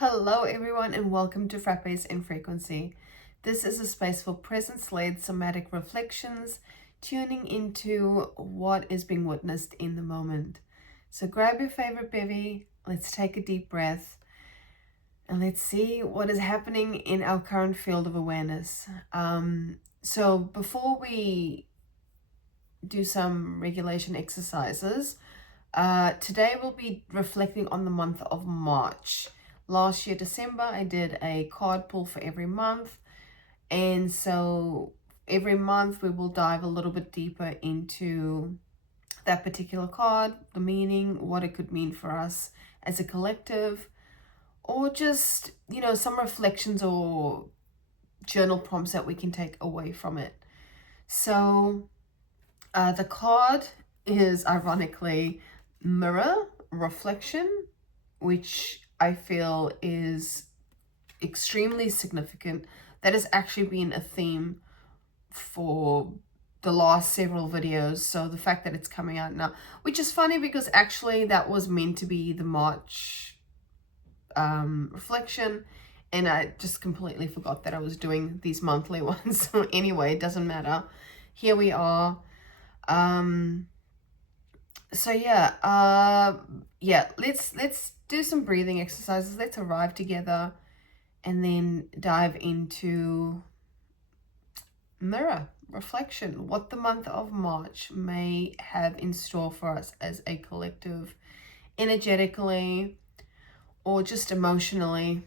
Hello everyone and welcome to Frappes in Frequency. This is a space for presence-led somatic reflections, tuning into what is being witnessed in the moment. So grab your favorite bevvy, let's take a deep breath, and let's see what is happening in our current field of awareness. So before we do some regulation exercises, today we'll be reflecting on the month of March. Last year, December, I did a card pull for every month. And so every month we will dive a little bit deeper into that particular card, the meaning, what it could mean for us as a collective, or just, some reflections or journal prompts that we can take away from it. So the card is ironically mirror reflection, which I feel is extremely significant. That has actually been a theme for the last several videos. So the fact that it's coming out now, which is funny because actually that was meant to be the March reflection, and I just completely forgot that I was doing these monthly ones. So anyway, it doesn't matter. Here we are. So let's do some breathing exercises. Let's arrive together and then dive into mirror reflection, what the month of March may have in store for us as a collective, energetically or just emotionally,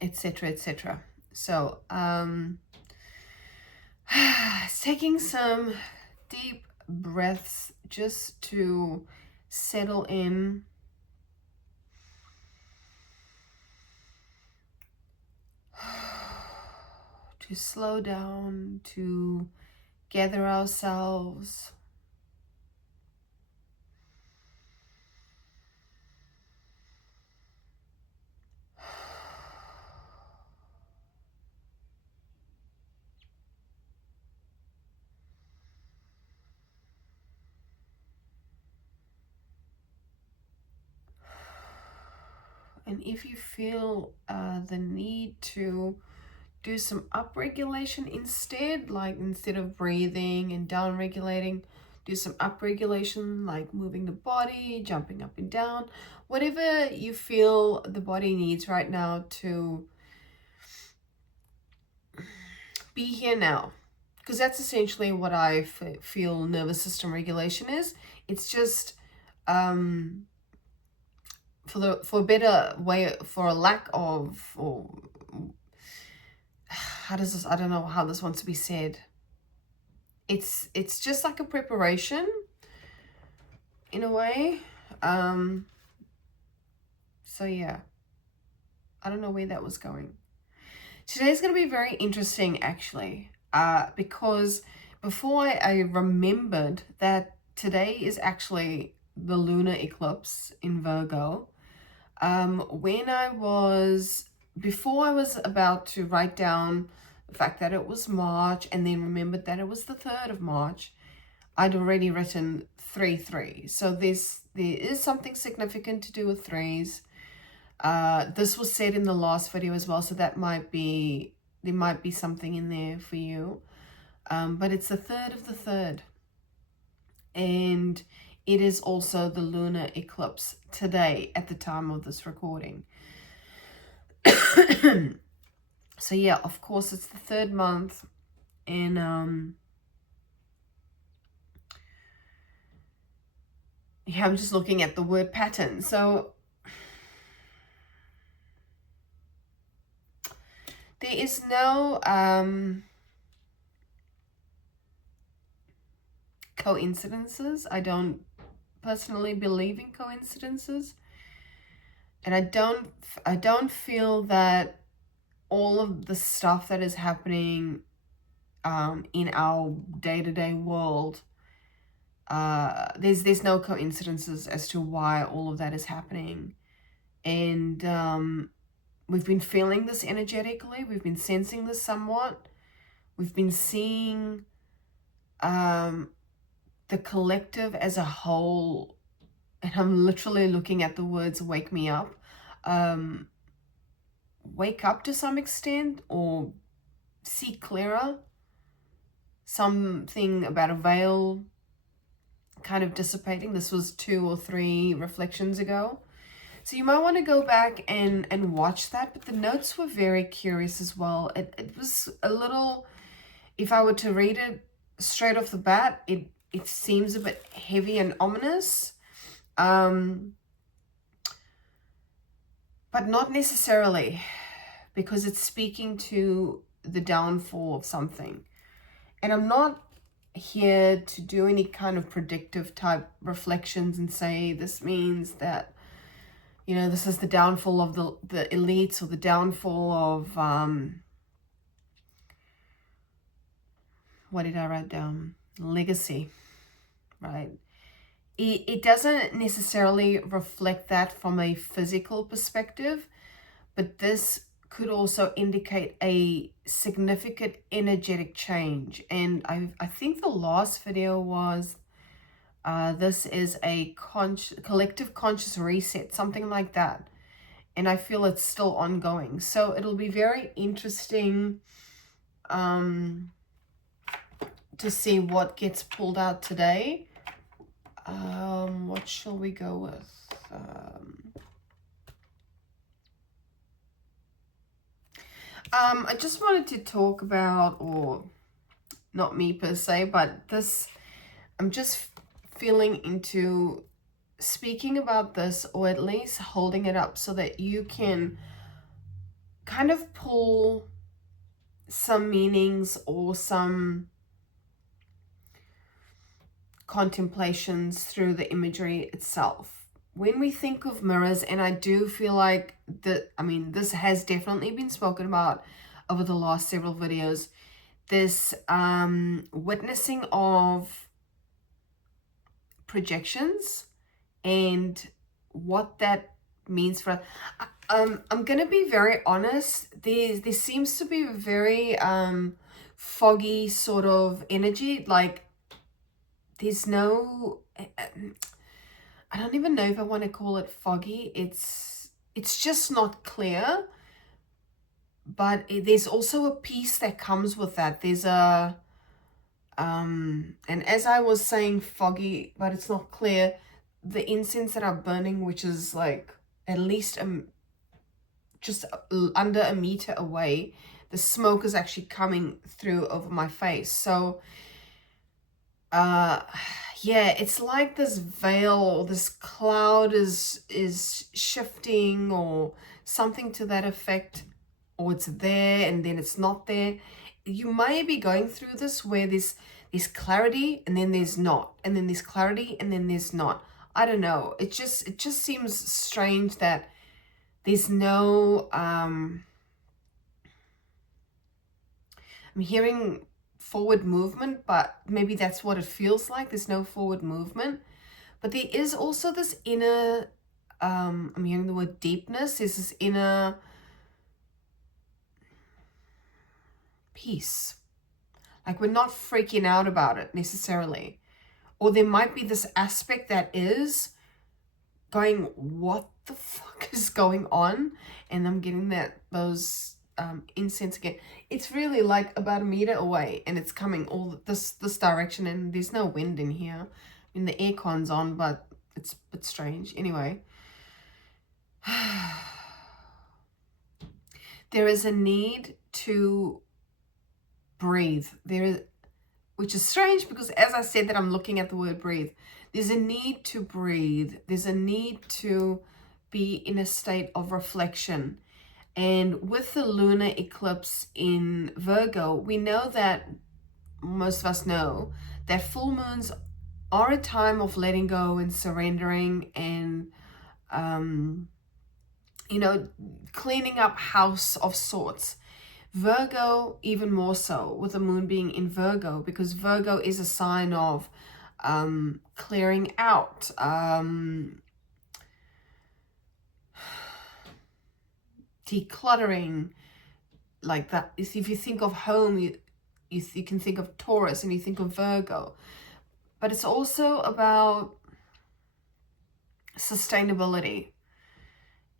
etc., etc. So taking some deep breaths just to settle in, to slow down, to gather ourselves. And if you feel the need to do some upregulation instead, like instead of breathing and down regulating, do some upregulation, like moving the body, jumping up and down, whatever you feel the body needs right now to be here now. Because that's essentially what I feel nervous system regulation is. It's just for a better way, for a lack of, or how does this, I don't know how this wants to be said. It's just like a preparation in a way. So yeah, I don't know where that was going. Today's going to be very interesting actually, because before I remembered that today is actually the lunar eclipse in Virgo. Before I was about to write down the fact that it was March and then remembered that it was the 3rd of March, I'd already written 3-3. So there is something significant to do with threes. This was said in the last video as well, so there might be something in there for you. But it's the 3rd of the 3rd. And it is also the lunar eclipse today at the time of this recording. So yeah, of course it's the 3rd month, and yeah, I'm just looking at the word pattern. So there is no coincidences. I don't personally believe in coincidences, and I don't feel that all of the stuff that is happening in our day-to-day world, there's no coincidences as to why all of that is happening. And we've been feeling this energetically, we've been sensing this somewhat, we've been seeing the collective as a whole, and I'm literally looking at the words wake me up, wake up to some extent or see clearer. Something about a veil kind of dissipating. This was 2 or 3 reflections ago. So you might want to go back and watch that. But the notes were very curious as well. It was a little, if I were to read it straight off the bat, it seems a bit heavy and ominous. But not necessarily, because it's speaking to the downfall of something. And I'm not here to do any kind of predictive type reflections and say this means that, you know, this is the downfall of the elites, or the downfall of, what did I write down? Legacy, right? It doesn't necessarily reflect that from a physical perspective, but this could also indicate a significant energetic change. And I think the last video was, this is a collective conscious reset, something like that. And I feel it's still ongoing. So it'll be very interesting to see what gets pulled out today. What shall we go with? I just wanted to talk about, or not me per se, but this, I'm just feeling into speaking about this, or at least holding it up so that you can kind of pull some meanings or some contemplations through the imagery itself. When we think of mirrors, and I do feel like that, I mean, this has definitely been spoken about over the last several videos, this witnessing of projections and what that means for us. I'm gonna be very honest, there seems to be a very foggy sort of energy, like there's no, I don't even know if I want to call it foggy. It's just not clear. But there's also a peace that comes with that. There's a, and as I was saying, foggy, but it's not clear. The incense that are burning, which is like at least just under a meter away, the smoke is actually coming through over my face. So, yeah, it's like this veil or this cloud is shifting or something to that effect, or it's there and then it's not there. You may be going through this where there's clarity and then there's not, and then there's clarity and then there's not. I don't know. It just seems strange that there's no I'm hearing forward movement, but maybe that's what it feels like. There's no forward movement, but there is also this inner, I'm hearing the word deepness. There's this inner peace. Like we're not freaking out about it necessarily. Or there might be this aspect that is going, what the fuck is going on? And I'm getting those incense again. It's really like about a meter away, and it's coming all this direction, and there's no wind in here. I mean, the aircon's on, but it's a bit strange. Anyway, there is a need to breathe. There is, which is strange because as I said that I'm looking at the word breathe, there's a need to breathe. There's a need to be in a state of reflection. And with the lunar eclipse in Virgo, we know that, most of us know, that full moons are a time of letting go and surrendering and, you know, cleaning up house of sorts. Virgo, even more so, with the moon being in Virgo, because Virgo is a sign of clearing out, decluttering, like that. If you think of home, you can think of Taurus and you think of Virgo. But it's also about sustainability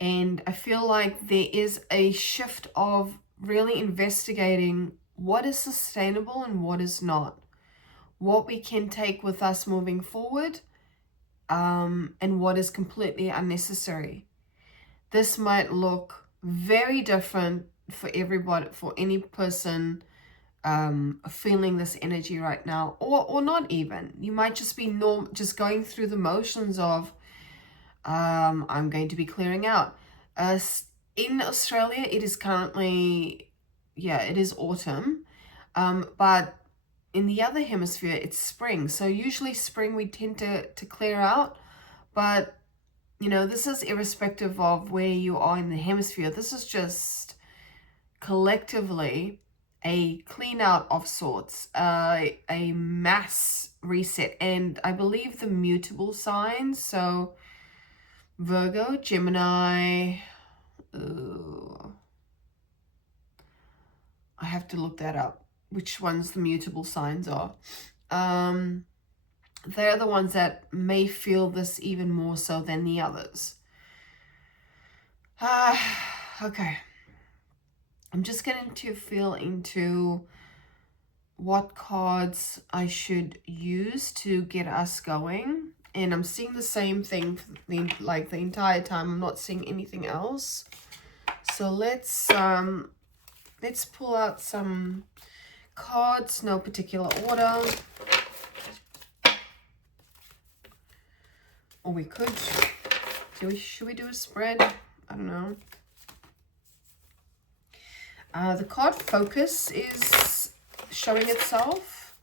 And I feel like there is a shift of really investigating what is sustainable and what is not, what we can take with us moving forward, and what is completely unnecessary. This might look very different for everybody, for any person feeling this energy right now, or not even. You might just be just going through the motions of I'm going to be clearing out. In Australia, it is currently, it is autumn, but in the other hemisphere, it's spring. So usually spring we tend to clear out, but you know, this is irrespective of where you are in the hemisphere. This is just collectively a clean out of sorts, a mass reset. And I believe the mutable signs, so Virgo, Gemini, I have to look that up, which ones the mutable signs are. They're the ones that may feel this even more so than the others. Okay. I'm just getting to feel into what cards I should use to get us going. And I'm seeing the same thing like the entire time. I'm not seeing anything else. So let's pull out some cards, no particular order. Or we could, should we do a spread? I don't know. The card Focus is showing itself,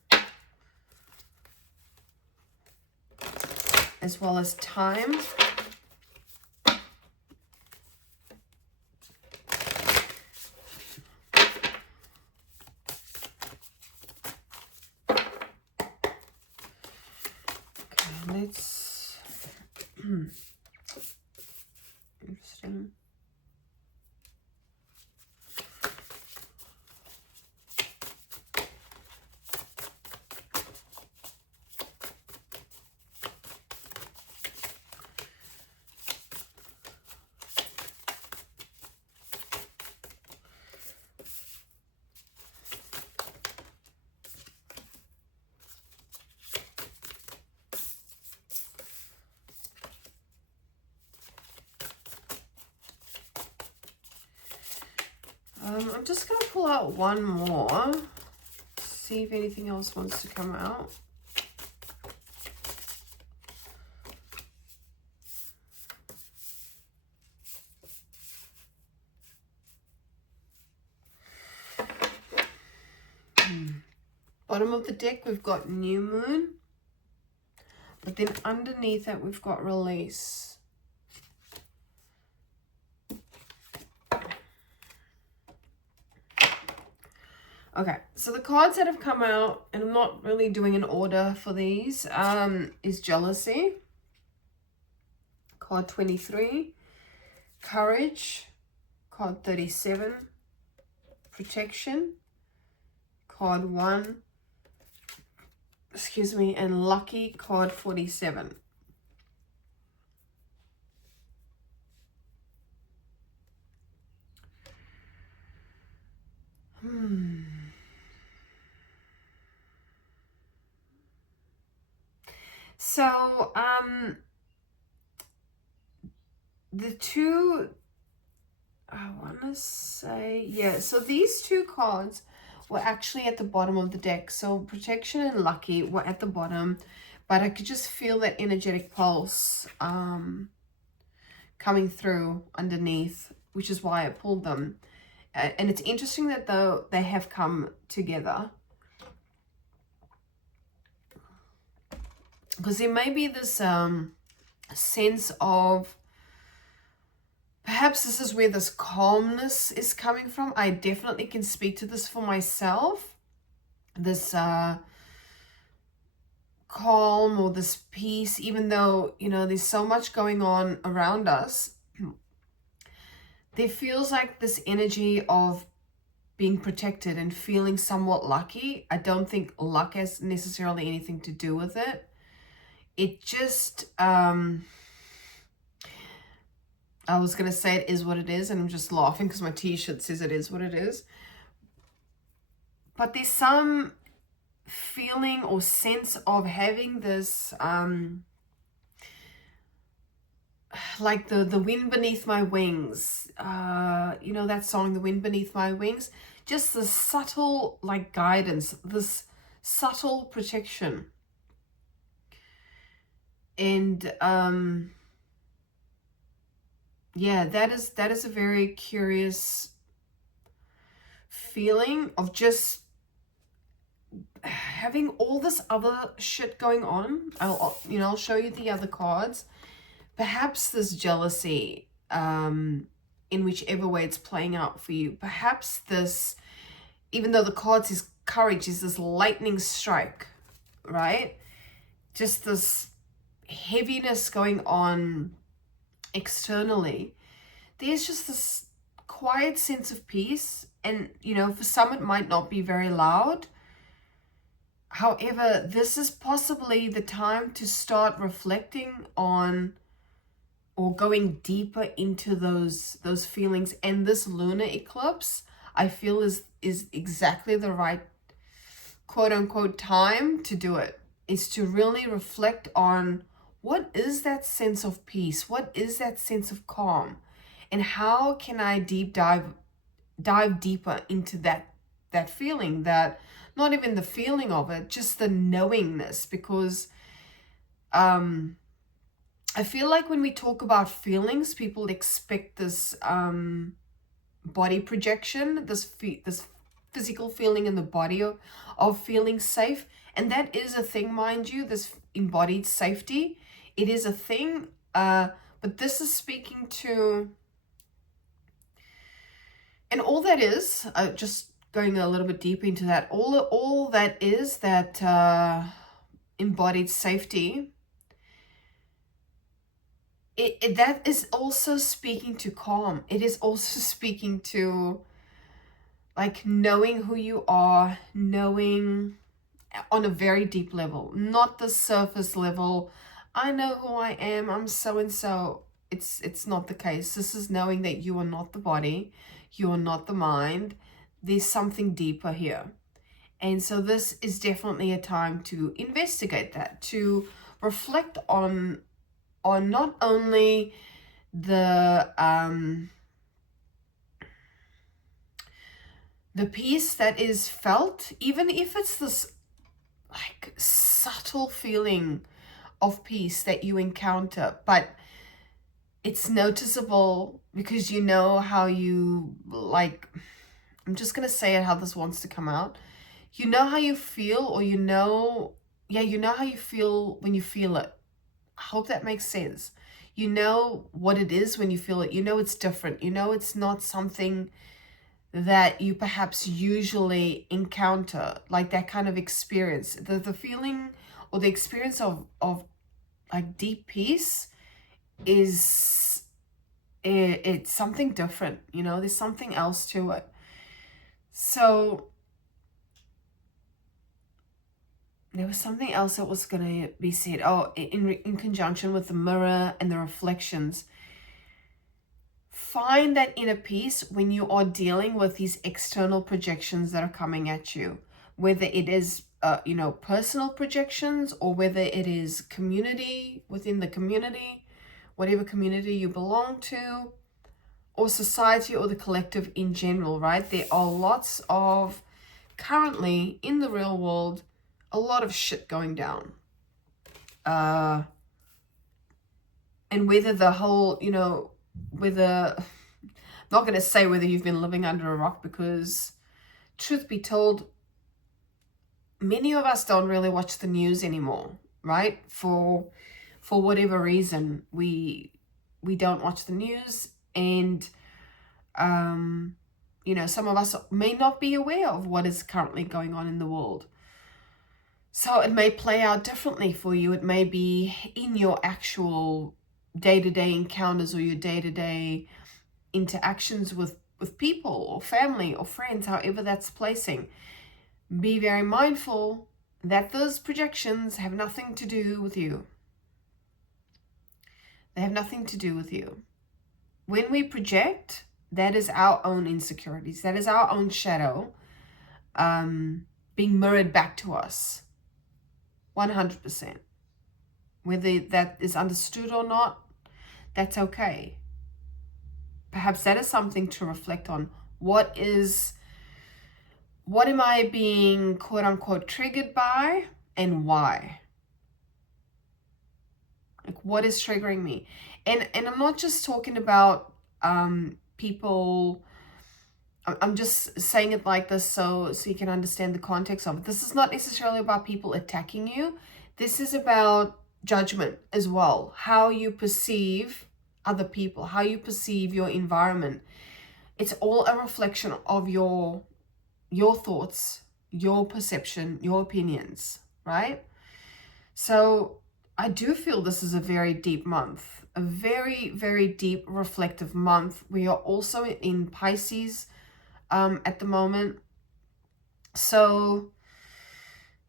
as well as Time. Okay, let's... Interesting. I'm just going to pull out one more, see if anything else wants to come out. Bottom of the deck, we've got New Moon, but then underneath that, we've got Release. Okay, so the cards that have come out, and I'm not really doing an order for these, is Jealousy, card 23, Courage, card 37, Protection, card 1, and Lucky, card 47. So, the two, I want to say, yeah, so these two cards were actually at the bottom of the deck. So Protection and Lucky were at the bottom, but I could just feel that energetic pulse coming through underneath, which is why I pulled them. And it's interesting that though they have come together, because there may be this sense of, perhaps this is where this calmness is coming from. I definitely can speak to this for myself. This calm or this peace, even though, you know, there's so much going on around us. There feels like this energy of being protected and feeling somewhat lucky. I don't think luck has necessarily anything to do with it. It just, I I was going to say it is what it is, and I'm just laughing because my t-shirt says it is what it is. But there's some feeling or sense of having this, like the wind beneath my wings. You know that song, The Wind Beneath My Wings? Just this subtle, like, guidance, this subtle protection. And yeah, that is a very curious feeling of just having all this other shit going on. I'll show you the other cards. Perhaps this jealousy, in whichever way it's playing out for you. Perhaps this, even though the cards is courage, is this lightning strike, right? Just this heaviness going on externally. There's just this quiet sense of peace, and for some it might not be very loud. However, this is possibly the time to start reflecting on or going deeper into those feelings. And this lunar eclipse, I feel, is exactly the right quote unquote time to do it. Is to really reflect on what is that sense of peace, what is that sense of calm, and how can I dive deeper into that feeling, that not even the feeling of it, just the knowingness. Because I feel like when we talk about feelings, people expect this body projection, this physical feeling in the body of feeling safe. And that is a thing, mind you, this embodied safety. It is a thing, but this is speaking to, and all that is, just going a little bit deeper into that, all that is that embodied safety. That is also speaking to calm. It is also speaking to, like, knowing who you are, knowing on a very deep level, not the surface level. I know who I am, I'm so and so. It's not the case. This is knowing that you are not the body, you are not the mind. There's something deeper here. And so this is definitely a time to investigate that, to reflect on not only the peace that is felt, even if it's this, like, subtle feeling of peace that you encounter, but it's noticeable because you know how you, like, I'm just gonna say it how this wants to come out. You know how you feel, or you know how you feel when you feel it. I hope that makes sense. You know what it is when you feel it. You know it's different. You know it's not something that you perhaps usually encounter, like that kind of experience. The feeling or the experience of like deep peace is, it's something different, there's something else to it. So there was something else that was going to be said. Oh, in conjunction with the mirror and the reflections. Find that inner peace when you are dealing with these external projections that are coming at you, whether it is, personal projections, or whether it is community, within the community, whatever community you belong to, or society, or the collective in general, right? There are lots of, currently in the real world, a lot of shit going down. And whether the whole, whether, I'm not going to say whether you've been living under a rock, because truth be told, many of us don't really watch the news anymore, right? For whatever reason, we don't watch the news, and some of us may not be aware of what is currently going on in the world. So it may play out differently for you. It may be in your actual day-to-day encounters, or your day-to-day interactions with people or family or friends, however that's placing. Be very mindful that those projections have nothing to do with you. They have nothing to do with you. when we project, that is our own insecurities. That is our own shadow being mirrored back to us. 100%. Whether that is understood or not, that's okay. Perhaps that is something to reflect on. What am I being quote unquote triggered by, and why? Like, what is triggering me? And I'm not just talking about people. I'm just saying it like this so you can understand the context of it. This is not necessarily about people attacking you. This is about judgment as well. How you perceive other people, how you perceive your environment. It's all a reflection of your thoughts, your perception, your opinions, right? So I do feel this is a very deep month, a very, very deep reflective month. We are also in Pisces at the moment. So,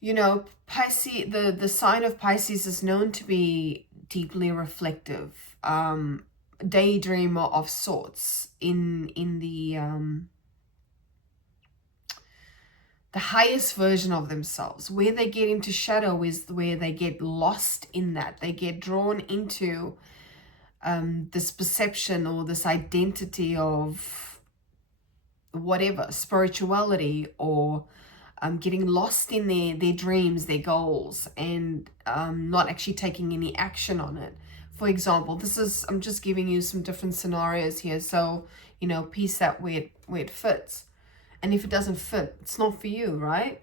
you know, Pisces, the sign of Pisces is known to be deeply reflective, daydreamer of sorts in the highest version of themselves. Where they get into shadow is where they get lost in that. They get drawn into this perception or this identity of whatever, spirituality, or getting lost in their dreams, their goals, and not actually taking any action on it. For example, I'm just giving you some different scenarios here, so, you know, piece that where it fits. And if it doesn't fit, it's not for you, right?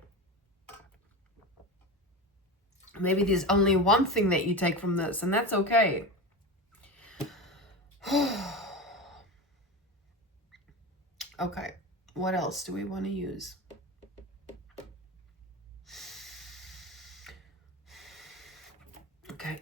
Maybe there's only one thing that you take from this, and that's okay. Okay, what else do we want to use? Okay.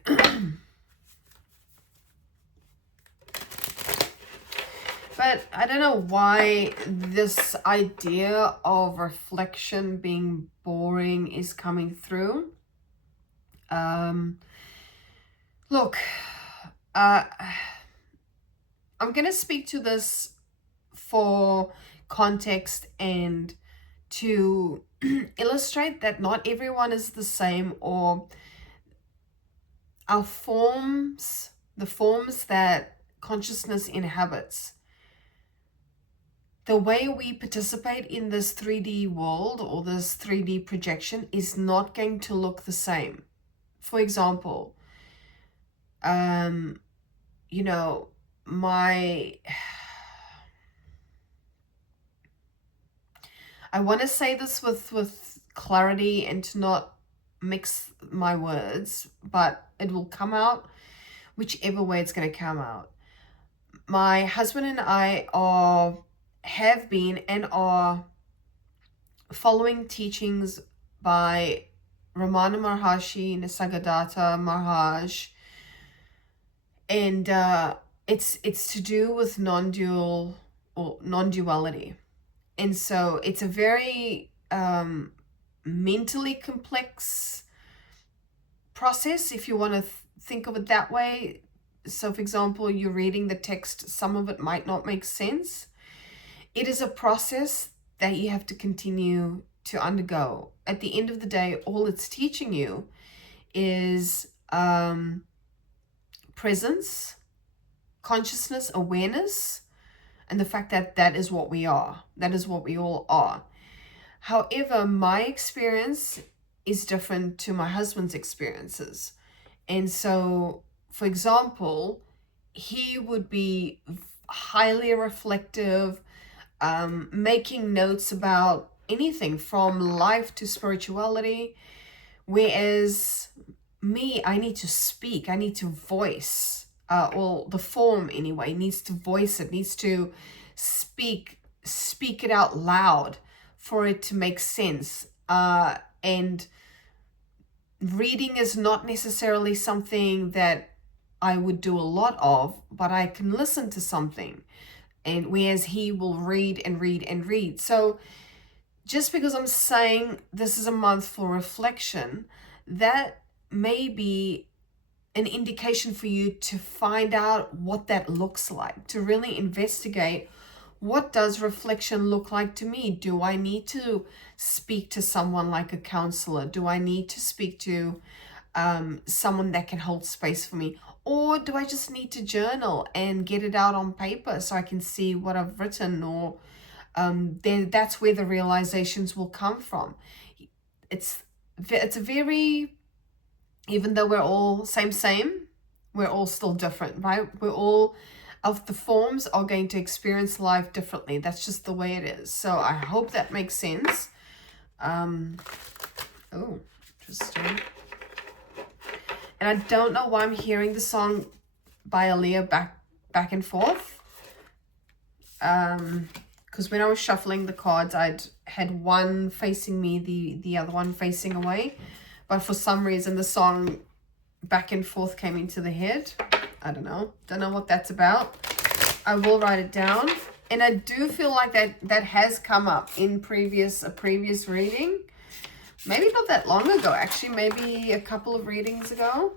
But I don't know why this idea of reflection being boring is coming through. Look, I'm going to speak to this for context and to illustrate that not everyone is the same, or our forms, the forms that consciousness inhabits, the way we participate in this 3D world or this 3D projection is not going to look the same. For example, you know, I want to say this with clarity and to not mix my words, but it will come out whichever way it's going to come out. My husband and I have been and are following teachings by Ramana Maharshi, Nisargadatta Maharaj, and it's to do with non-duality. And so it's a very mentally complex process, if you want to think of it that way. So, for example, you're reading the text, some of it might not make sense. It is a process that you have to continue to undergo. At the end of the day, all it's teaching you is presence, consciousness, awareness, and the fact that that is what we are. That is what we all are. However, my experience is different to my husband's experiences. And so, for example, he would be highly reflective, making notes about anything from life to spirituality, whereas me, I need to speak, I need to voice, or the form anyway needs to voice it, needs to speak it out loud for it to make sense. And reading is not necessarily something that I would do a lot of, but I can listen to something, and whereas he will read and read and read. So just because I'm saying this is a month for reflection, that may be an indication for you to find out what that looks like, to really investigate, what does reflection look like to me? Do I need to speak to someone like a counselor? Do I need to speak to someone that can hold space for me? Or do I just need to journal and get it out on paper so I can see what I've written? Or then that's where the realizations will come from. It's a very, even though we're all same, we're all still different, right? We're all of the forms are going to experience life differently. That's just the way it is. So I hope that makes sense. Oh, interesting. And I don't know why I'm hearing the song by Aaliyah back and forth. Because when I was shuffling the cards, I'd had one facing me, the other one facing away. But for some reason, the song back and forth came into the head. I don't know what that's about. I will write it down. And I do feel like that has come up in a previous reading. Maybe not that long ago, actually. Maybe a couple of readings ago.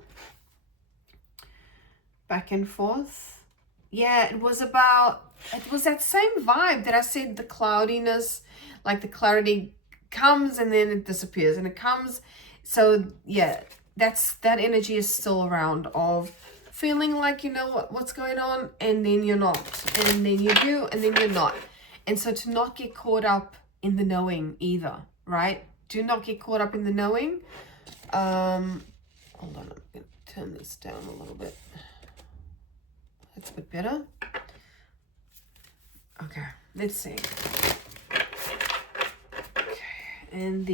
Back and forth. Yeah, it was that same vibe that I said, the cloudiness, like the clarity comes and then it disappears and it comes. So yeah, that energy is still around, of feeling like you know what's going on, and then you're not, and then you do, and then you're not. And so to not get caught up in the knowing either, right? Do not get caught up in the knowing. Hold on, I'm gonna turn this down a little bit. That's a bit better. Okay, let's see. Okay, and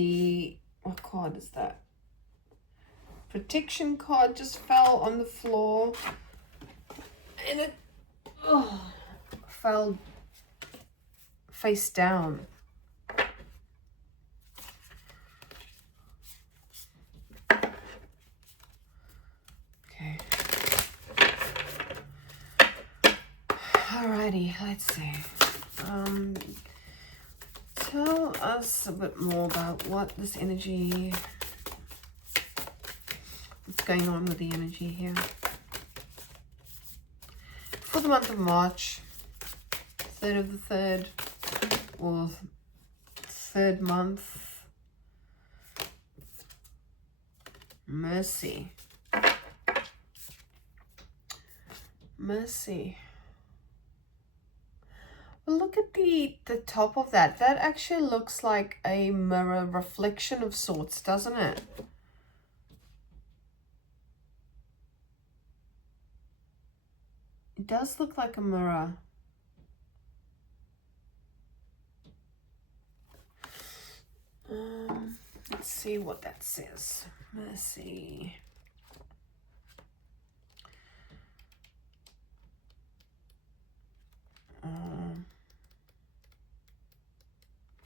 what card is that? Protection card just fell on the floor, and it fell face down. Okay. Alrighty, let's see. Tell us a bit more about what this energy, what's going on with the energy here for the month of March, 3rd of the 3rd, or 3rd month. Mercy. Well, look at the top of that. That actually looks like a mirror reflection of sorts, doesn't it? It does look like a mirror. Let's see what that says. Mercy.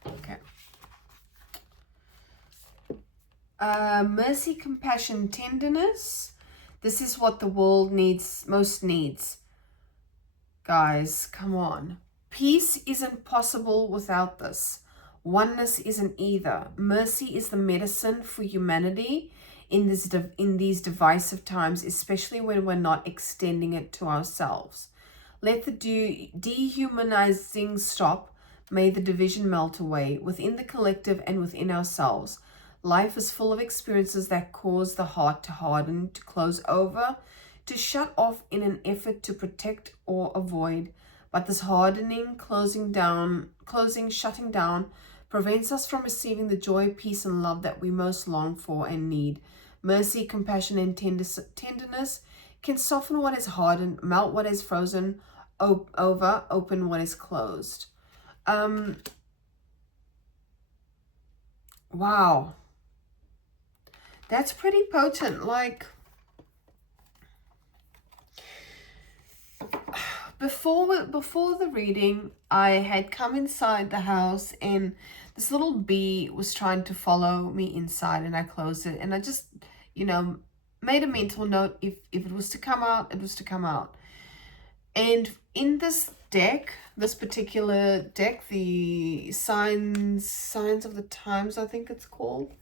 Okay. Mercy, compassion, tenderness. This is what the world most needs. Guys, come on. Peace isn't possible without this. Oneness isn't either. Mercy is the medicine for humanity in these divisive times, especially when we're not extending it to ourselves. Let the dehumanizing stop. May the division melt away within the collective and within ourselves. Life is full of experiences that cause the heart to harden, to close over, to shut off in an effort to protect or avoid. But this hardening, shutting down, prevents us from receiving the joy, peace, and love that we most long for and need. Mercy, compassion, and tenderness can soften what is hardened, melt what is frozen, open what is closed. Wow. That's pretty potent. Like, before the reading, I had come inside the house and this little bee was trying to follow me inside, and I closed it, and I just, made a mental note, if it was to come out, it was to come out. And in this deck, this particular deck, the Signs of the Times, I think it's called.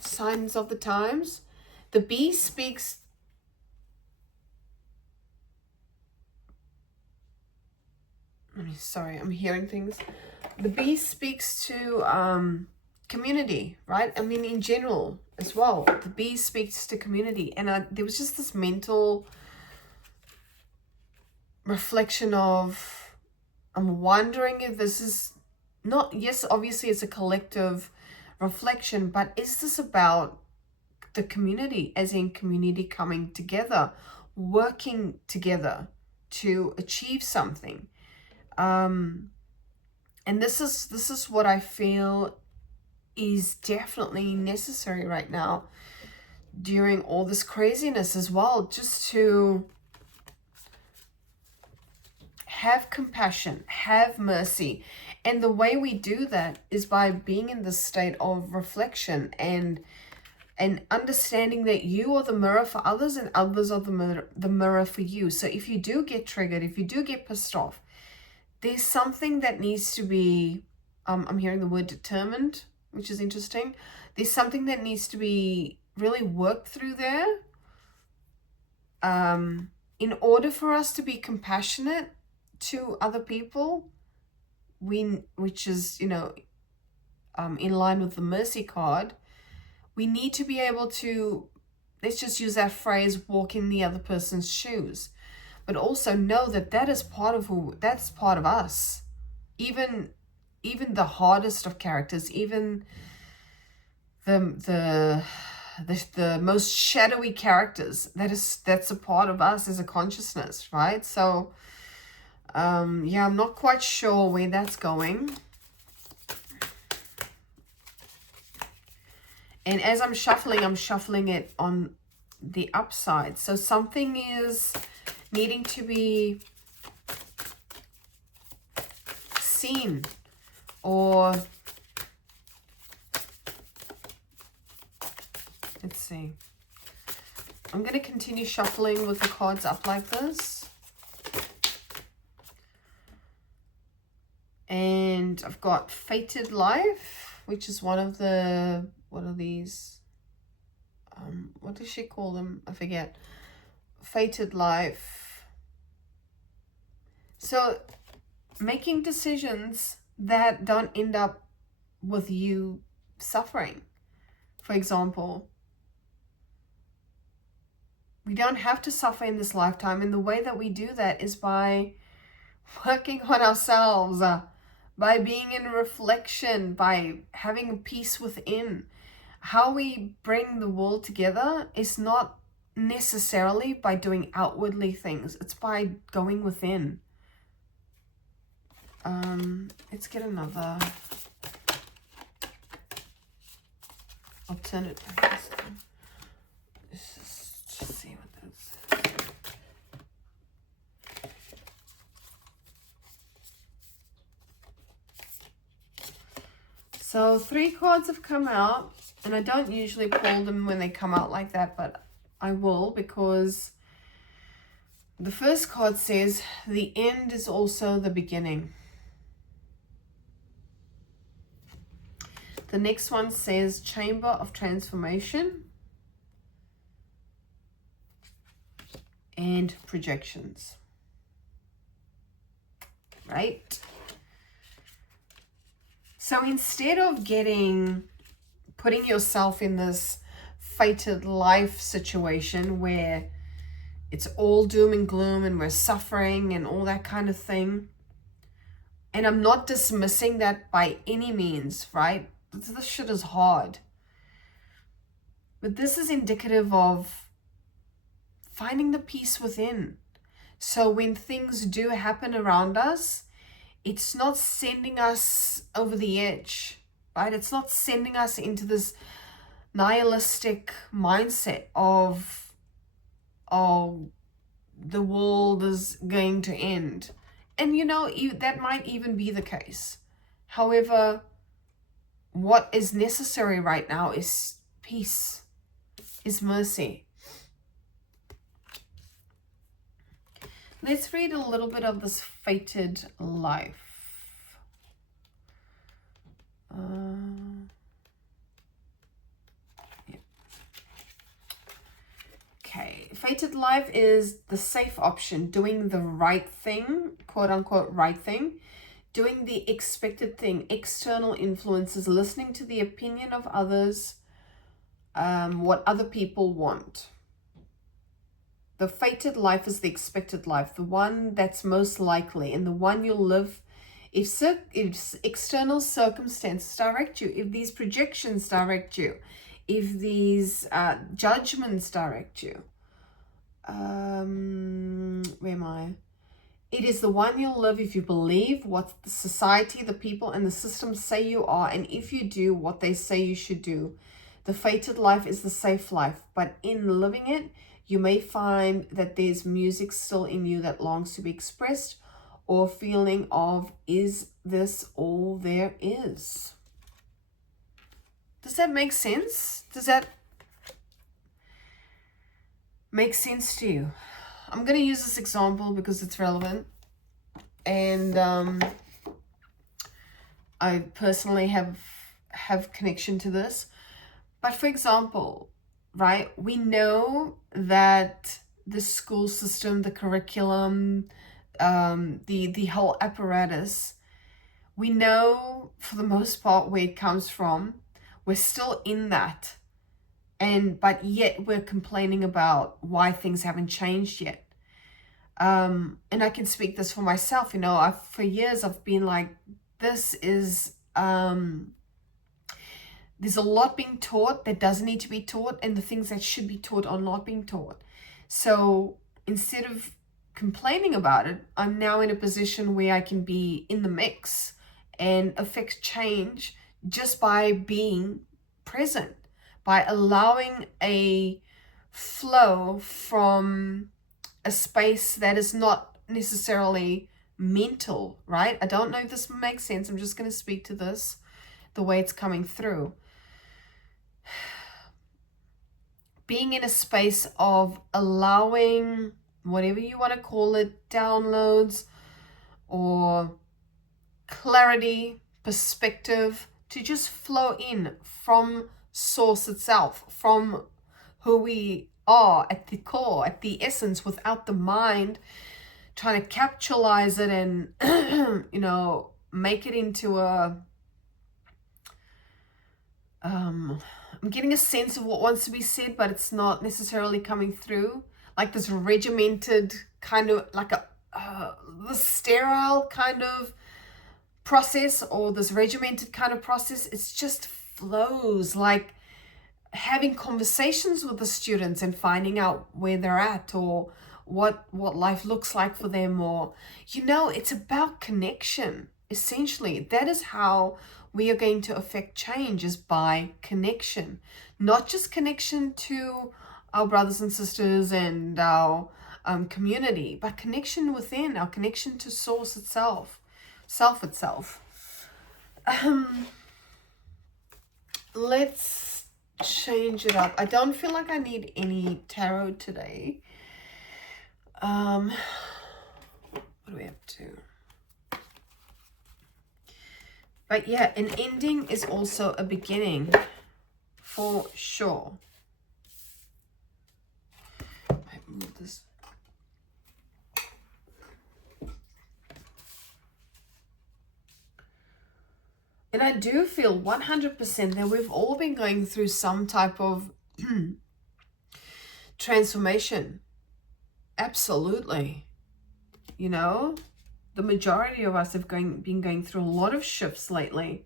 Signs of the Times. The bee speaks... Sorry, I'm hearing things. The bee speaks to community, right? I mean, in general as well. The bee speaks to community. And there was just this mental reflection of, I'm wondering if this is not, yes, obviously it's a collective reflection, but is this about the community, as in community coming together, working together to achieve something? And this is what I feel is definitely necessary right now during all this craziness as well, just to have compassion, have mercy. And the way we do that is by being in this state of reflection and understanding that you are the mirror for others and others are the mirror for you. So if you do get triggered, if you do get pissed off, there's something that needs to be, I'm hearing the word determined, which is interesting. There's something that needs to be really worked through there. In order for us to be compassionate to other people, which is, you know, in line with the mercy card, we need to be able to, let's just use that phrase, walk in the other person's shoes. But also know that that is part of that's part of us. Even the hardest of characters, even the most shadowy characters, that's a part of us as a consciousness, right? So yeah, I'm not quite sure where that's going. And as I'm shuffling it on the upside. So something is needing to be seen, or let's see. I'm going to continue shuffling with the cards up like this. And I've got Fated Life, which is one of the, what are these? What does she call them? I forget. Fated Life. So making decisions that don't end up with you suffering. For example, we don't have to suffer in this lifetime, and the way that we do that is by working on ourselves, by being in reflection, by having peace within. How we bring the world together is not necessarily by doing outwardly things. It's by going within. Let's get another alternative. Let's just see what that is. So 3 cards have come out, and I don't usually pull them when they come out like that, but I will, because the first card says the end is also the beginning. The next one says Chamber of Transformation and Projections. Right? So instead of putting yourself in this fated life situation where it's all doom and gloom and we're suffering and all that kind of thing, and I'm not dismissing that by any means, right? This shit is hard. But this is indicative of finding the peace within. So when things do happen around us, it's not sending us over the edge, right? It's not sending us into this nihilistic mindset of, oh, the world is going to end. And you know, that might even be the case. However, what is necessary right now is peace, is mercy. Let's read a little bit of this fated life. Yeah. Okay, fated life is the safe option, doing the right thing, quote unquote right thing, doing the expected thing, external influences, listening to the opinion of others, what other people want. The fated life is the expected life, the one that's most likely, and the one you'll live if external circumstances direct you, if these projections direct you, if these judgments direct you. Where am I? It is the one you'll live if you believe what the society, the people, and the system say you are, and if you do what they say you should do. The fated life is the safe life, but in living it, you may find that there's music still in you that longs to be expressed, or feeling of, is this all there is? Does that make sense? Does that make sense to you? I'm going to use this example because it's relevant. And I personally have connection to this. But for example, right, we know that the school system, the curriculum, the whole apparatus, we know for the most part where it comes from. We're still in that, but yet we're complaining about why things haven't changed yet. And I can speak this for myself. For years I've been like, this is there's a lot being taught that doesn't need to be taught, and the things that should be taught are not being taught. So instead of complaining about it, I'm now in a position where I can be in the mix and affect change just by being present, by allowing a flow from a space that is not necessarily mental, right? I don't know if this makes sense. I'm just going to speak to this the way it's coming through. Being in a space of allowing, whatever you want to call it, downloads or clarity, perspective, to just flow in from source itself, from who we are at the core, at the essence, without the mind trying to capitalize it and make it into a I'm getting a sense of what wants to be said, but it's not necessarily coming through, like this regimented kind of, like the sterile kind of process, or this regimented kind of process. It's just flows, like having conversations with the students and finding out where they're at, or what life looks like for them, or it's about connection. Essentially, that is how we are going to affect change, is by connection. Not just connection to our brothers and sisters and our community, but connection within, our connection to source itself, self itself. Let's change it up. I don't feel like I need any tarot today. What do we have to? But yeah, an ending is also a beginning, for sure. I move this. And I do feel 100% that we've all been going through some type of transformation. Absolutely. The majority of us have been going through a lot of shifts lately.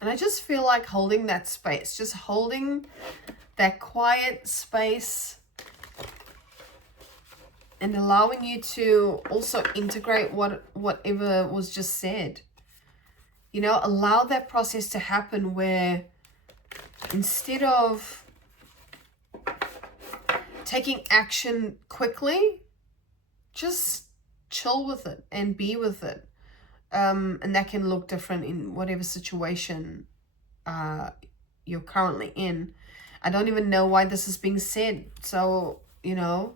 And I just feel like holding that space, just holding that quiet space, and allowing you to also integrate whatever was just said. Allow that process to happen, where instead of taking action quickly, just chill with it and be with it. And that can look different in whatever situation you're currently in. I don't even know why this is being said. So, you know,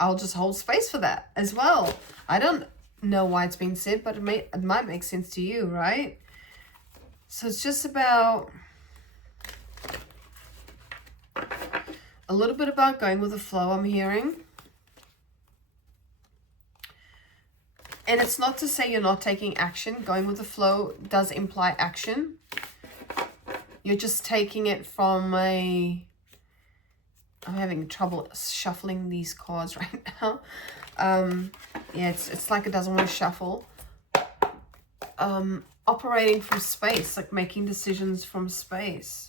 I'll just hold space for that as well. I don't know why it's being said, but it might make sense to you, right? So it's just about a little bit about going with the flow, I'm hearing. And it's not to say you're not taking action. Going with the flow does imply action. You're just taking it from a... I'm having trouble shuffling these cards right now. Yeah, it's like it doesn't want to shuffle. Operating from space, like making decisions from space.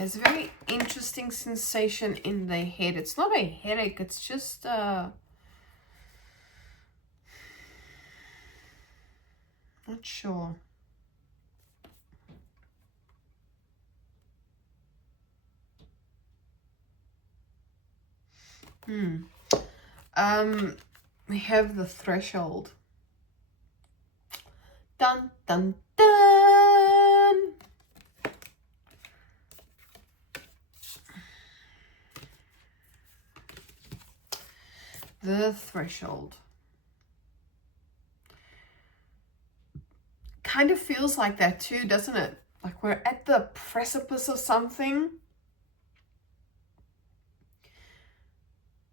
It's a very interesting sensation in the head. It's not a headache, it's just not sure. We have the threshold. Dun dun dun. The threshold. Kind of feels like that too, doesn't it? Like we're at the precipice of something.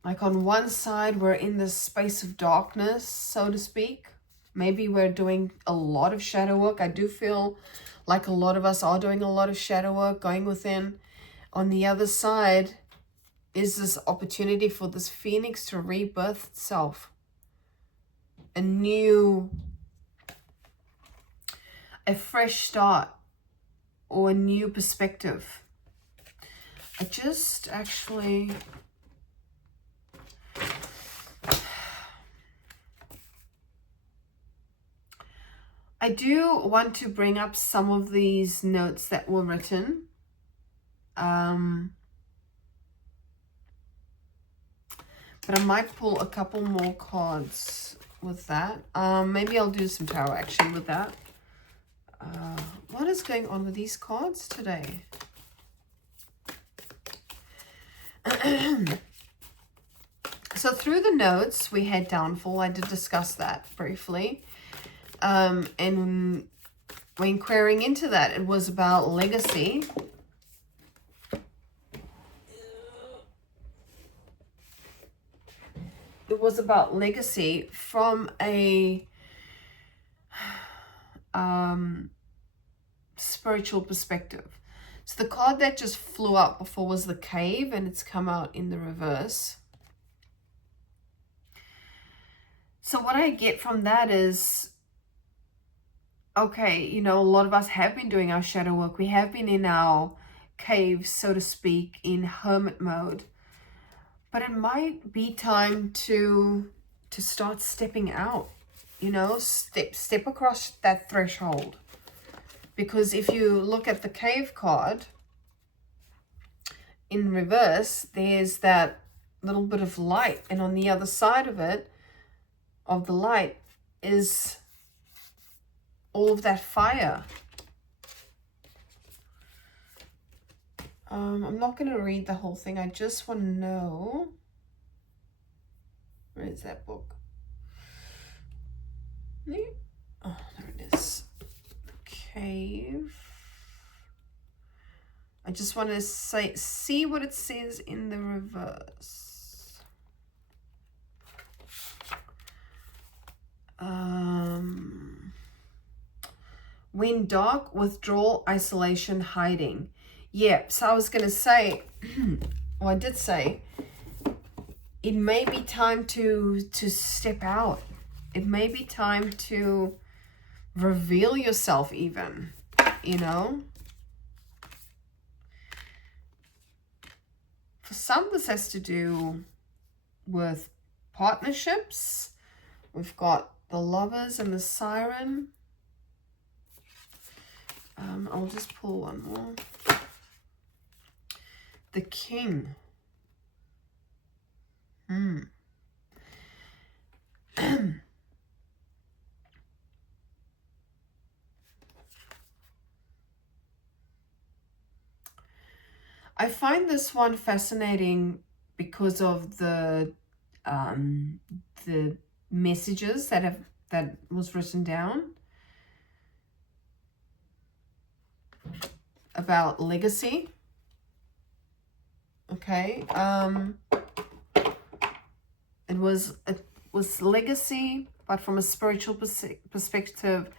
Like on one side, we're in this space of darkness, so to speak. Maybe we're doing a lot of shadow work. I do feel like a lot of us are doing a lot of shadow work, going within. On the other side is this opportunity for this phoenix to rebirth itself. A fresh start or a new perspective. I just actually... I do want to bring up some of these notes that were written. But I might pull a couple more cards with that. Maybe I'll do some tarot action with that. What is going on with these cards today? So through the notes, we had downfall. I did discuss that briefly. And when querying into that, it was about legacy. It was about legacy from a spiritual perspective. So the card that just flew out before was the Cave, and it's come out in the reverse. So what I get from that is, okay, you know, a lot of us have been doing our shadow work. We have been in our caves, so to speak, in hermit mode. But it might be time to start stepping out, you know, step across that threshold. Because if you look at the Cave card in reverse, there's that little bit of light. And on the other side of it, of the light, is all of that fire. I'm not going to read the whole thing. I just want to know. Where is that book? Oh, there it is. Cave. I just want to see what it says in the reverse. When dark, withdrawal, isolation, hiding. Yeah, so I was going to say, well, I did say, it may be time to step out. It may be time to reveal yourself even, you know. For some, this has to do with partnerships. We've got the Lovers and the Siren. I'll just pull one more. The King. I find this one fascinating because of the messages that was written down about legacy. Okay, it was legacy, but from a spiritual perspective,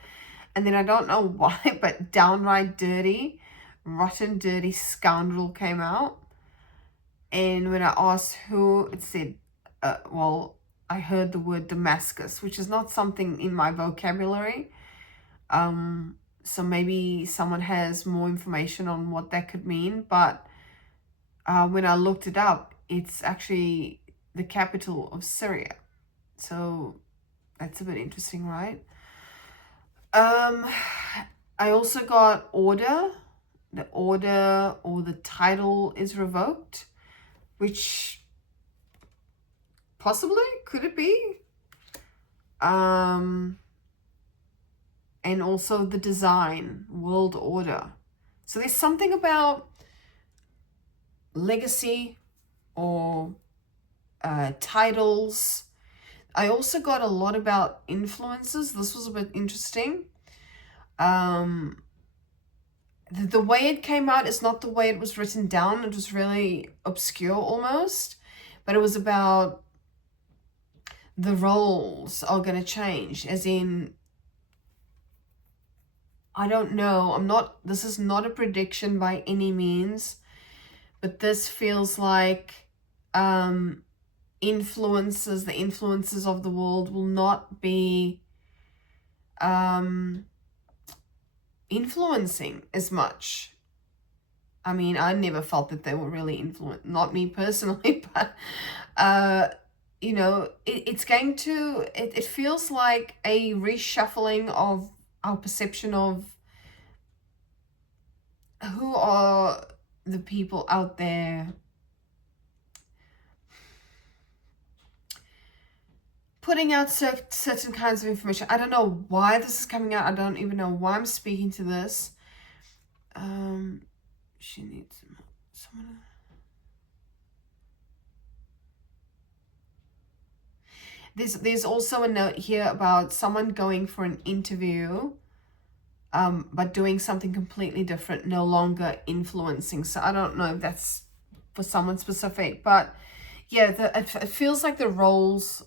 and then I don't know why, but downright dirty, rotten, dirty scoundrel came out. And when I asked who, it said, well, I heard the word Damascus, which is not something in my vocabulary. So maybe someone has more information on what that could mean. But when I looked it up, it's actually the capital of Syria. So that's a bit interesting, right? I also got order. The order or the title is revoked, which possibly, could it be? And also the design, world order. So there's something about legacy or titles. I also got a lot about influences. This was a bit interesting. The way it came out is not the way it was written down. It was really obscure almost, but it was about the roles are going to change, as in, I don't know, this is not a prediction by any means, but this feels like the influences of the world will not be influencing as much. I mean, I never felt that they were really influenced, not me personally, but you know, it's going to, it feels like a reshuffling of our perception of who are the people out there putting out certain kinds of information. I don't know why this is coming out. I don't even know why I'm speaking to this. She needs someone. There's also a note here about someone going for an interview, but doing something completely different, no longer influencing. So I don't know if that's for someone specific, but yeah, it feels like the roles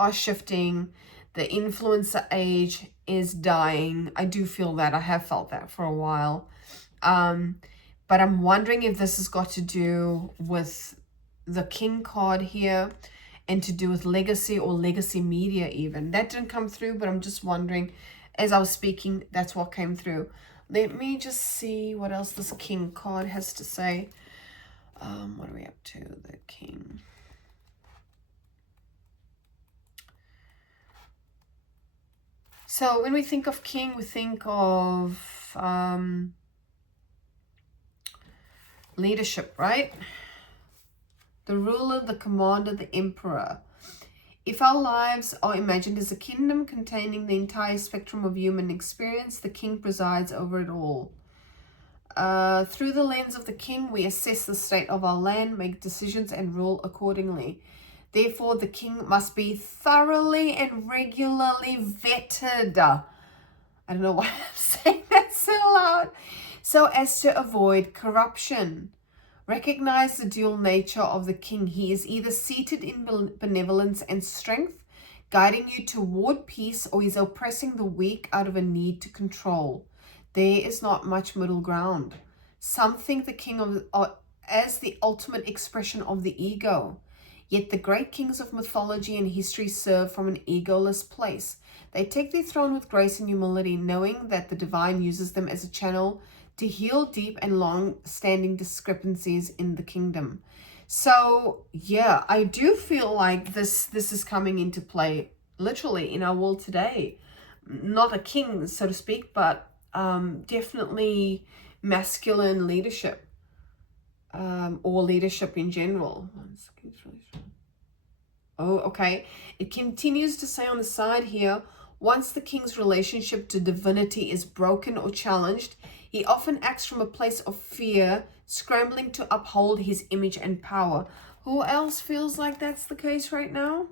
are shifting. The influencer age is dying. I do feel that. I have felt that for a while. But I'm wondering if this has got to do with the King card here and to do with legacy or legacy media even. That didn't come through, but I'm just wondering, as I was speaking, that's what came through. Let me just see what else this King card has to say. What are we up to? The King. So when we think of King, we think of leadership, right? The ruler, the commander, the emperor. If our lives are imagined as a kingdom containing the entire spectrum of human experience, the king presides over it all. Through the lens of the king, we assess the state of our land, make decisions, and rule accordingly. Therefore, the king must be thoroughly and regularly vetted. I don't know why I'm saying that so loud. So as to avoid corruption. Recognize the dual nature of the king. He is either seated in benevolence and strength, guiding you toward peace, or he's oppressing the weak out of a need to control. There is not much middle ground. Some think the king as the ultimate expression of the ego. Yet the great kings of mythology and history serve from an egoless place. They take their throne with grace and humility, knowing that the divine uses them as a channel to heal deep and long-standing discrepancies in the kingdom. So, yeah, I do feel like this is coming into play literally in our world today. Not a king, so to speak, but definitely masculine leadership, or leadership in general. Oh, okay. It continues to say on the side here, once the king's relationship to divinity is broken or challenged, he often acts from a place of fear, scrambling to uphold his image and power. Who else feels like that's the case right now?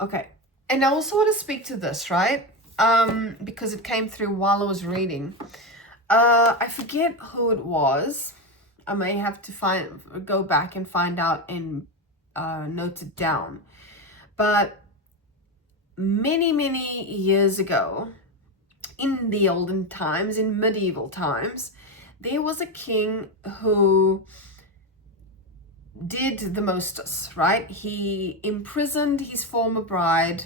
Okay. And I also want to speak to this, right? Because it came through while I was reading. I forget who it was. I may have to go back and find out and note it down. But many years ago, in the olden times, in medieval times, there was a king who did the mostest, right? He imprisoned his former bride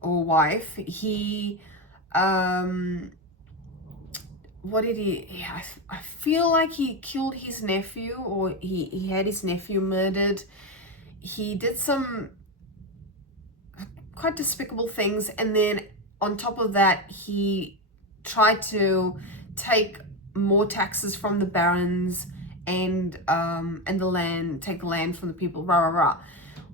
or wife. He what did he, I feel like he killed his nephew, or he had his nephew murdered. He did some quite despicable things, and then on top of that, he tried to take more taxes from the barons and the land, take land from the people, rah rah rah.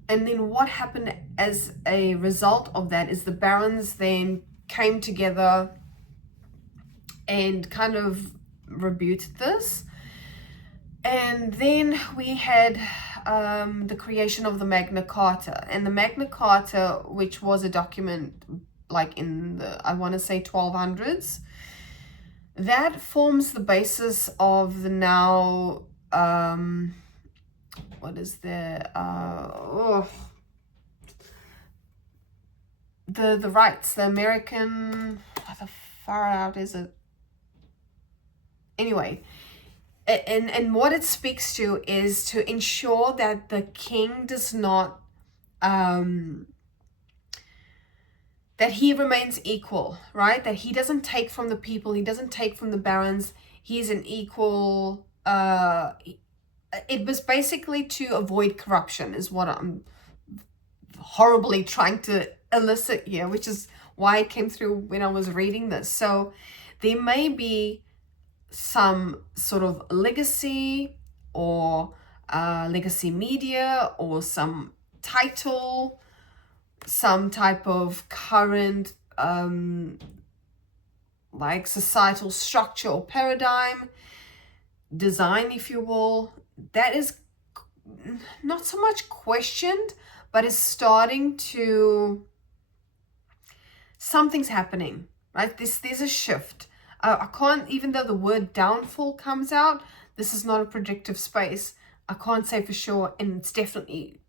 And then what happened as a result of that is the barons then came together and kind of rebuked this. And then we had the creation of the Magna Carta. And the Magna Carta, which was a document like in the, I want to say 1200s, that forms the basis of the now, what is the rights, the American, how the far out is it? Anyway, and what it speaks to is to ensure that the king does not, that he remains equal, right? That he doesn't take from the people, he doesn't take from the barons, he's an equal, it was basically to avoid corruption is what I'm horribly trying to elicit here, which is why it came through when I was reading this. So there may be some sort of legacy or legacy media or some title, some type of current like societal structure or paradigm, design, if you will, that is not so much questioned, but is starting to, something's happening, right? There's a shift. I can't, even though the word downfall comes out, this is not a predictive space. I can't say for sure, and it's definitely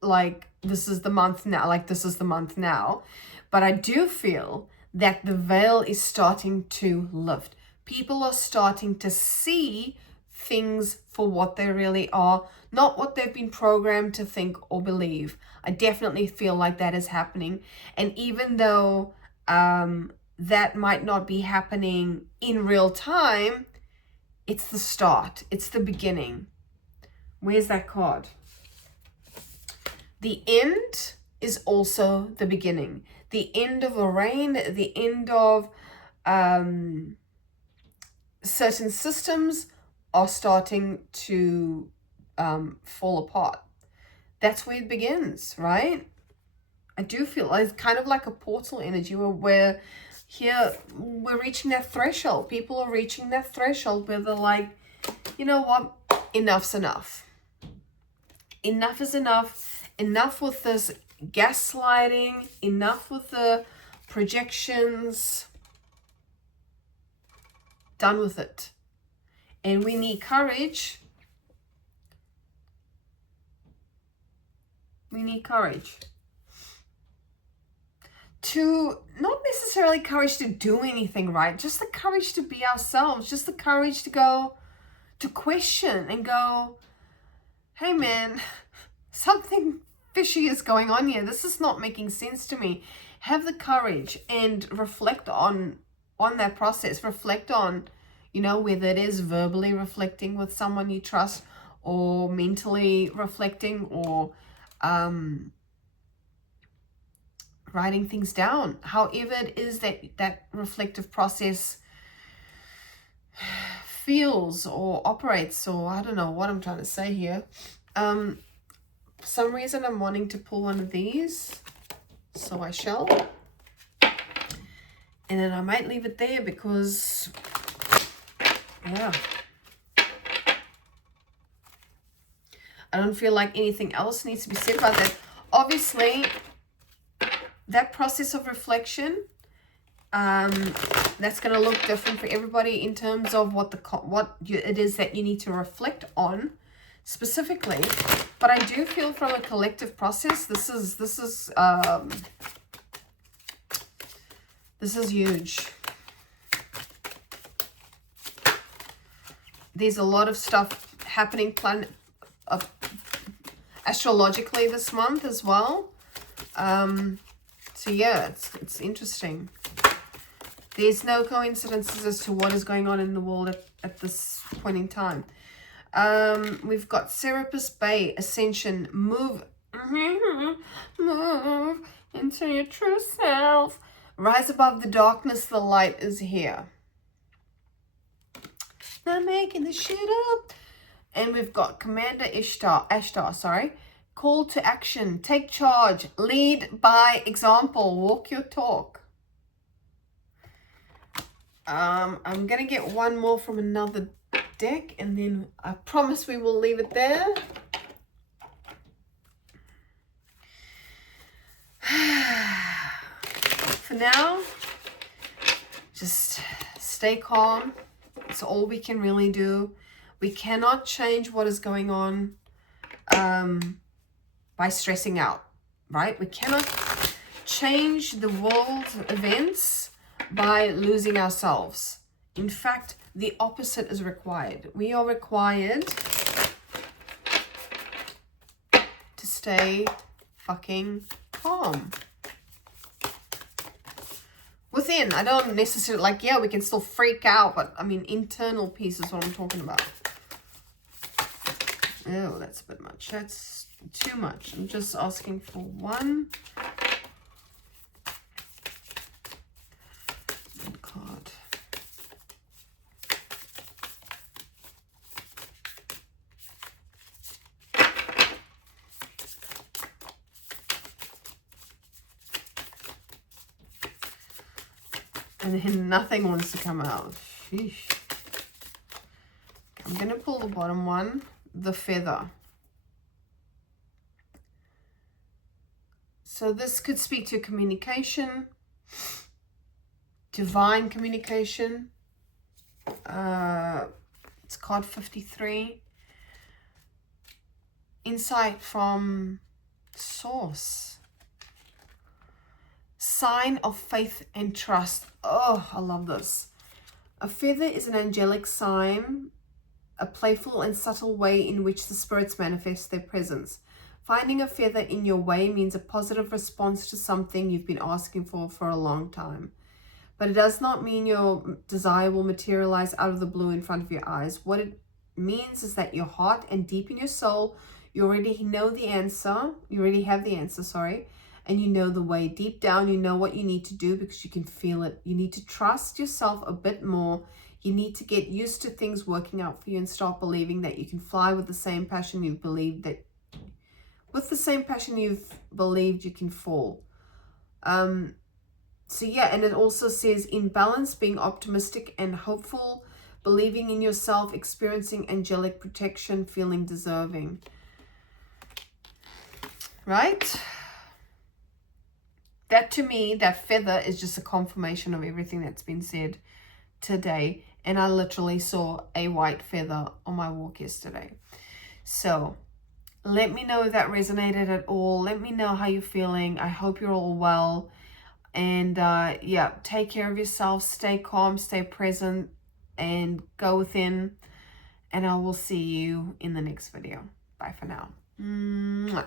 like this is the month now, like this is the month now. But I do feel that the veil is starting to lift. People are starting to see things for what they really are, not what they've been programmed to think or believe. I definitely feel like that is happening. And even though that might not be happening in real time, it's the start, it's the beginning. Where's that card? The end is also the beginning. The end of a reign, the end of certain systems are starting to fall apart. That's where it begins, right? I do feel it's kind of like a portal energy where here we're reaching that threshold. People are reaching that threshold where they're like, you know what? Enough's enough. Enough is enough. Enough with this gaslighting. Enough with the projections. Done with it. And we need courage. We need courage. To not necessarily courage to do anything right, just the courage to be ourselves, just the courage to go, to question and go, hey man, something fishy is going on here. This is not making sense to me. Have the courage and reflect on that process. Reflect on, you know, whether it is verbally reflecting with someone you trust or mentally reflecting or writing things down. However it is that reflective process feels or operates, or I don't know what I'm trying to say here. For some reason I'm wanting to pull one of these, so I shall. And then I might leave it there because, yeah, I don't feel like anything else needs to be said about that. Obviously, that process of reflection, that's going to look different for everybody in terms of it is that you need to reflect on specifically. But I do feel from a collective process, this is huge. There's a lot of stuff happening astrologically this month as well. So yeah, it's interesting. There's no coincidences as to what is going on in the world at this point in time. We've got Serapis Bay Ascension. Move into your true self. Rise above the darkness, the light is here. Not making this shit up. And we've got Commander Ashtar, sorry. Call to action. Take charge. Lead by example. Walk your talk. I'm going to get one more from another deck, and then I promise we will leave it there. For now, just stay calm. It's all we can really do. We cannot change what is going on by stressing out, right? We cannot change the world events by losing ourselves. In fact, the opposite is required. We are required to stay fucking calm. Within, I don't necessarily, like, yeah, we can still freak out, but I mean, internal peace is what I'm talking about. Oh, that's a bit much. That's too much. I'm just asking for one. One card. And then nothing wants to come out. Sheesh. I'm going to pull the bottom one, the feather. So this could speak to communication, divine communication. It's card 53. Insight from source. Sign of faith and trust. Oh, I love this. A feather is an angelic sign, a playful and subtle way in which the spirits manifest their presence. Finding a feather in your way means a positive response to something you've been asking for a long time. But it does not mean your desire will materialize out of the blue in front of your eyes. What it means is that your heart and deep in your soul, you already know the answer. You already have the answer, sorry. And you know the way. Deep down, you know what you need to do because you can feel it. You need to trust yourself a bit more. You need to get used to things working out for you and start believing that you can fly with the same passion you've believed that, with the same passion you've believed you can fall. So yeah, and it also says in balance, being optimistic and hopeful, believing in yourself, experiencing angelic protection, feeling deserving. Right? That to me, that feather is just a confirmation of everything that's been said today. And I literally saw a white feather on my walk yesterday. So let me know if that resonated at all. Let me know how you're feeling. I hope you're all well. And yeah, take care of yourself. Stay calm, stay present, and go within. And I will see you in the next video. Bye for now. Mwah.